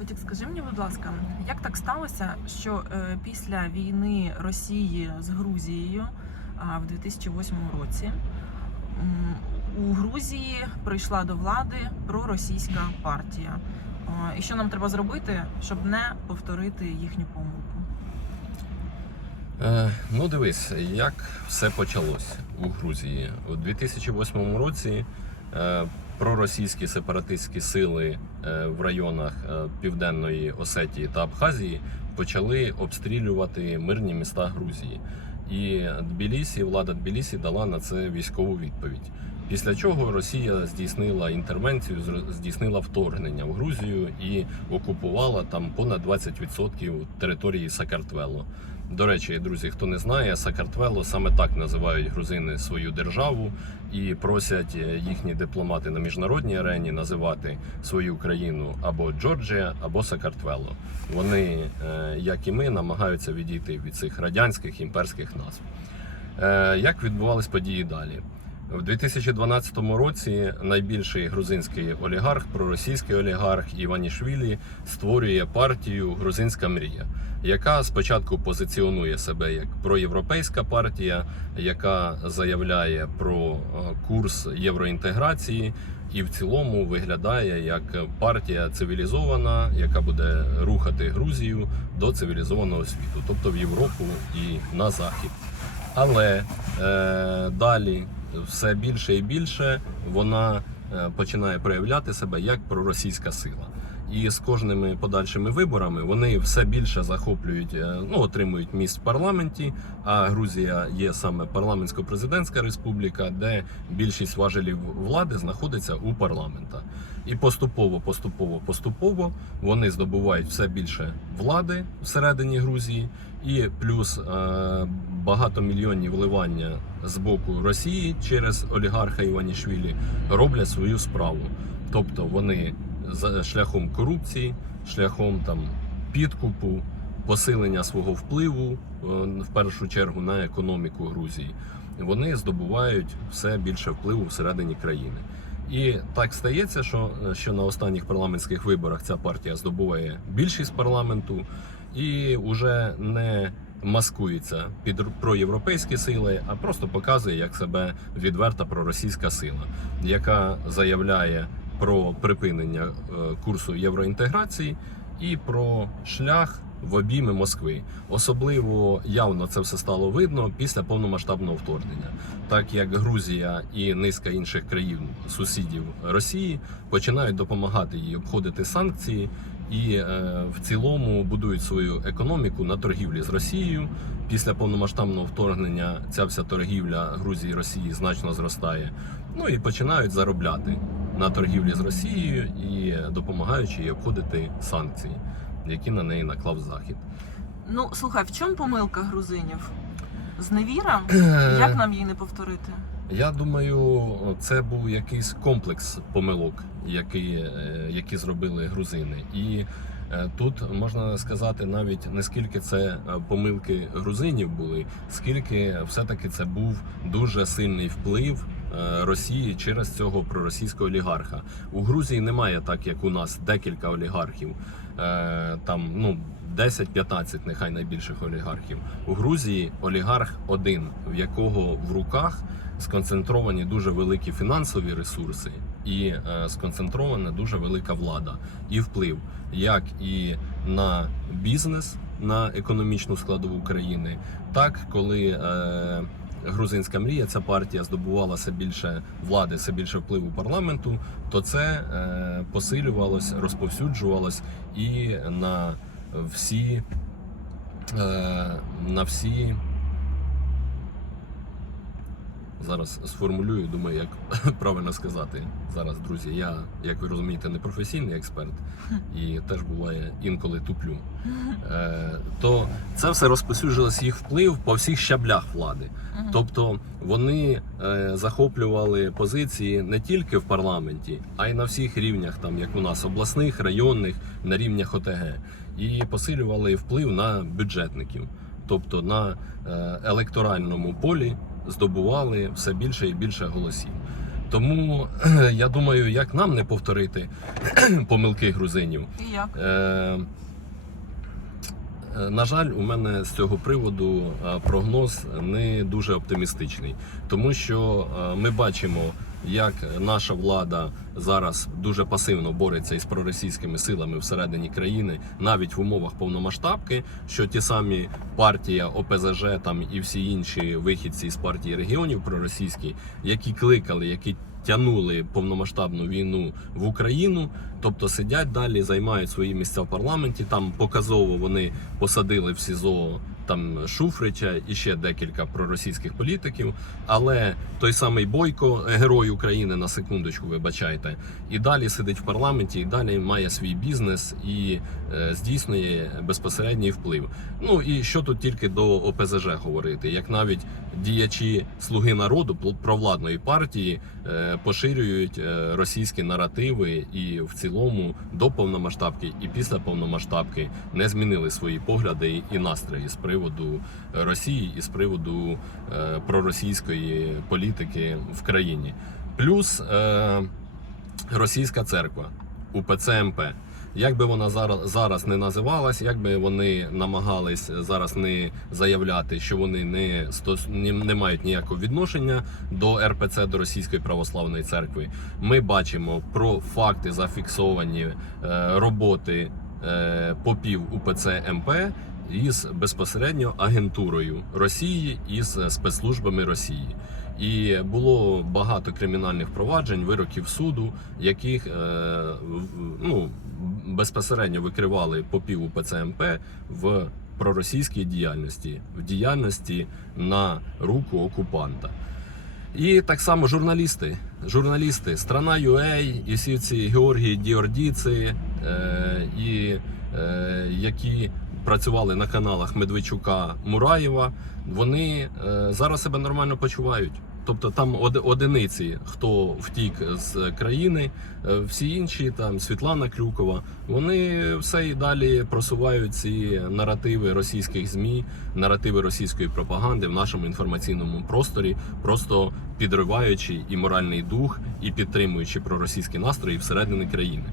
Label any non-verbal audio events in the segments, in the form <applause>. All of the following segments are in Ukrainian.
Котік, скажи мені, будь ласка, як так сталося, що е, після війни Росії з Грузією в 2008 році у Грузії прийшла до влади проросійська партія? І що нам треба зробити, щоб не повторити їхню помилку? Е, ну, дивись, як все почалось у Грузії. У 2008 році е, проросійські сепаратистські сили е, в районах е, Південної Осетії та Абхазії почали обстрілювати мирні міста Грузії. І Тбілісі, влада Тбілісі дала на це військову відповідь. Після чого Росія здійснила інтервенцію, здійснила вторгнення в Грузію і окупувала там понад 20% території Сакартвело. До речі, друзі, хто не знає, Сакартвело саме так називають грузини свою державу і просять е, їхні дипломати на міжнародній арені називати свою країну або Джорджія, або Сакартвело. Вони, е, як і ми, намагаються відійти від цих радянських імперських назв. Е, Як відбувались події далі? В 2012 році найбільший грузинський олігарх, проросійський олігарх Іванішвілі створює партію Грузинська мрія, яка спочатку позиціонує себе як проєвропейська партія, яка заявляє про е, курс євроінтеграції, і в цілому виглядає як партія цивілізована, яка буде рухати Грузію до цивілізованого світу, тобто в Європу і на захід. Але е, далі все більше і більше вона е, починає проявляти себе як проросійська сила. І з кожними подальшими виборами вони все більше захоплюють, е, ну отримують місць в парламенті. А Грузія є саме парламентсько-президентська республіка, де більшість важелів влади знаходиться у парламента. І поступово, поступово, поступово вони здобувають все більше влади всередині Грузії, і плюс е, багатомільйонні вливання з боку Росії через олігарха Іванішвілі роблять свою справу. Тобто вони шляхом корупції, шляхом там підкупу, посилення свого впливу е, в першу чергу на економіку Грузії. Вони здобувають все більше впливу всередині країни. І так стається, що, що на останніх парламентських виборах ця партія здобуває більшість парламенту і вже не маскується під проєвропейські сили, а просто показує як себе відверта проросійська сила, яка заявляє про припинення е, курсу євроінтеграції і про шлях в обійми Москви. Особливо явно це все стало видно після повномасштабного вторгнення, так як Грузія і низка інших країн сусідів Росії починають допомагати їй обходити санкції і е, в цілому будують свою економіку на торгівлі з Росією. Після повномасштабного вторгнення ця вся торгівля Грузії і Росії значно зростає. Ну і починають заробляти на торгівлі з Росією і допомагаючи їй обходити санкції, які на неї наклав Захід. Ну слухай, в чому помилка грузинів? Зневіра? Як нам її не повторити? Я думаю, це був якийсь комплекс помилок, які, е, які зробили грузини. І е, тут можна сказати навіть не скільки це е, помилки грузинів були, скільки все-таки це був дуже сильний вплив Росії через цього проросійського олігарха. У Грузії немає так, як у нас, декілька олігархів. Е, Там ну 10-15 нехай найбільших олігархів. У Грузії олігарх один, в якого в руках сконцентровані дуже великі фінансові ресурси і е, сконцентрована дуже велика влада і вплив, як і на бізнес, на економічну складову країни, так коли. Е, Грузинська мрія, ця партія здобувала все більше влади, все більше впливу парламенту, то це е, посилювалось, розповсюджувалось і на всі, е, на всі. Зараз сформулюю, думаю, як <laughs> правильно сказати. Зараз, друзі, я, як ви розумієте, не професійний експерт <laughs> і теж буває інколи туплю. <laughs> Е, то це все розповсюджилось їх вплив по всіх щаблях влади. Тобто вони е, захоплювали позиції не тільки в парламенті, а й на всіх рівнях, там як у нас обласних, районних, на рівнях ОТГ, і посилювали вплив на бюджетників, тобто на е, електоральному полі здобували все більше і більше голосів. Тому <clears throat> я думаю, як нам не повторити <clears throat> помилки грузинів. І як? Е, е, на жаль, у мене з цього приводу е, прогноз не дуже оптимістичний, тому що е, ми бачимо, як наша влада зараз дуже пасивно бореться із проросійськими силами всередині країни, навіть в умовах повномасштабки, що ті самі партія ОПЗЖ там і всі інші вихідці з партії регіонів проросійські, які кликали, які тягнули повномасштабну війну в Україну, тобто сидять далі, займають свої місця в парламенті. Там показово вони посадили в СІЗО там Шуфрича і ще декілька проросійських політиків. Але той самий Бойко, герой України, на секундочку, вибачайте, і далі сидить в парламенті, і далі має свій бізнес і е, здійснює безпосередній вплив. Ну і що тут тільки до ОПЗЖ говорити, як навіть діячі слуги народу провладної партії е, поширюють е, російські наративи і в цілому до повномасштабки і після повномасштабки не змінили свої погляди і настрої з приводу Росії і з приводу е, проросійської політики в країні. Плюс е, російська церква УПЦ МП. Як би вона зараз зараз не називалась, як би вони намагались зараз не заявляти, що вони не стос... не, мають ніякого відношення до РПЦ до Російської православної церкви, ми бачимо про факти зафіксовані е, роботи попів УПЦ МП із безпосередньо агентурою Росії із спецслужбами Росії. І було багато кримінальних проваджень, вироків суду, яких е, ну, безпосередньо викривали попів УПЦ МП в проросійській діяльності, в діяльності на руку окупанта. І так само журналісти. Журналісти Страна UA і всі ці Георгії Діордіци, е, і е, які працювали на каналах Медведчука Мураєва, вони е, зараз себе нормально почувають. Тобто там од- одиниці, хто втік з країни, е, всі інші, там Світлана Клюкова, вони все і далі просувають ці наративи російських змі, наративи російської пропаганди в нашому інформаційному просторі, просто підриваючи і моральний дух, і підтримуючи проросійські настрої всередині країни.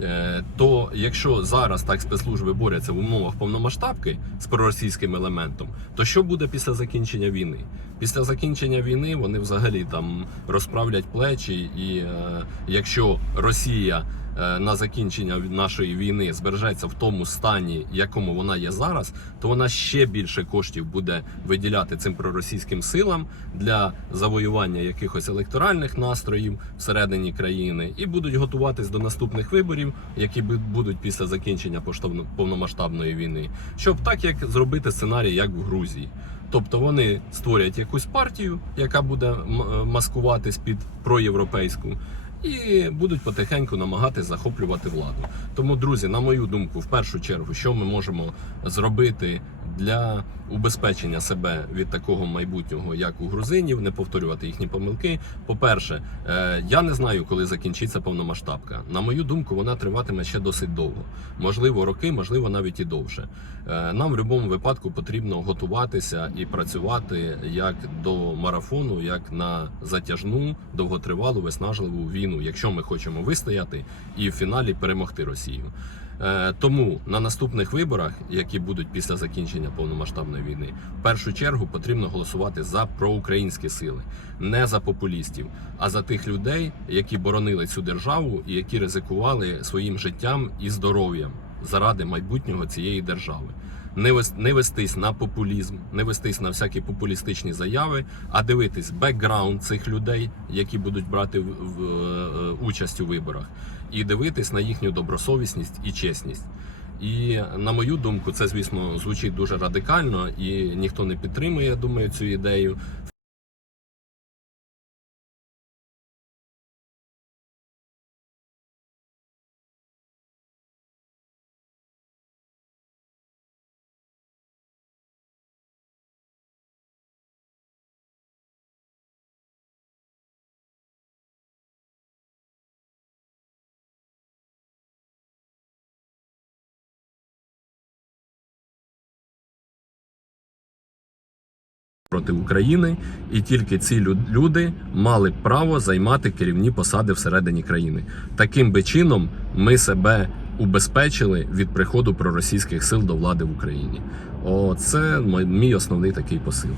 Е, То якщо зараз так спецслужби борються в умовах повномасштабки з проросійським елементом, то що буде після закінчення війни? Після закінчення війни вони взагалі там розправлять плечі, і е, якщо Росія на закінчення нашої війни збережеться в тому стані, якому вона є зараз, то вона ще більше коштів буде виділяти цим проросійським силам для завоювання якихось електоральних настроїв всередині країни, і будуть готуватись до наступних виборів, які бу- будуть після закінчення повномасштабної війни, щоб так як зробити сценарій, як в Грузії. Тобто вони створять якусь партію, яка буде е, маскуватись під проєвропейську, і будуть потихеньку намагатись захоплювати владу. Тому, друзі, на мою думку, в першу чергу, що ми можемо зробити для убезпечення себе від такого майбутнього, як у грузинів, не повторювати їхні помилки. По-перше, е, я не знаю, коли закінчиться повномасштабка. На мою думку, вона триватиме ще досить довго. Можливо, роки, можливо, навіть і довше. Е, Нам в будь-якому випадку потрібно готуватися і працювати як до марафону, як на затяжну, довготривалу, виснажливу війну, якщо ми хочемо вистояти і в фіналі перемогти Росію. Е, Тому на наступних виборах, які будуть після закінчення повномасштабної війни, в першу чергу потрібно голосувати за проукраїнські сили, не за популістів, а за тих людей, які боронили цю державу і які ризикували своїм життям і здоров'ям заради майбутнього цієї держави. Не вес- не вестись на популізм, не вестись на всякі популістичні заяви, а дивитись бекграунд цих людей, які будуть брати в, в, в, участь у виборах, і дивитись на їхню добросовісність і чесність. І на мою думку, це звісно звучить дуже радикально, і ніхто не підтримує, я думаю, цю ідею. Проти України, і тільки ці лю- люди мали право займати керівні посади всередині країни. Таким би чином ми себе убезпечили від приходу проросійських сил до влади в Україні. О, це мій- мій основний такий посил.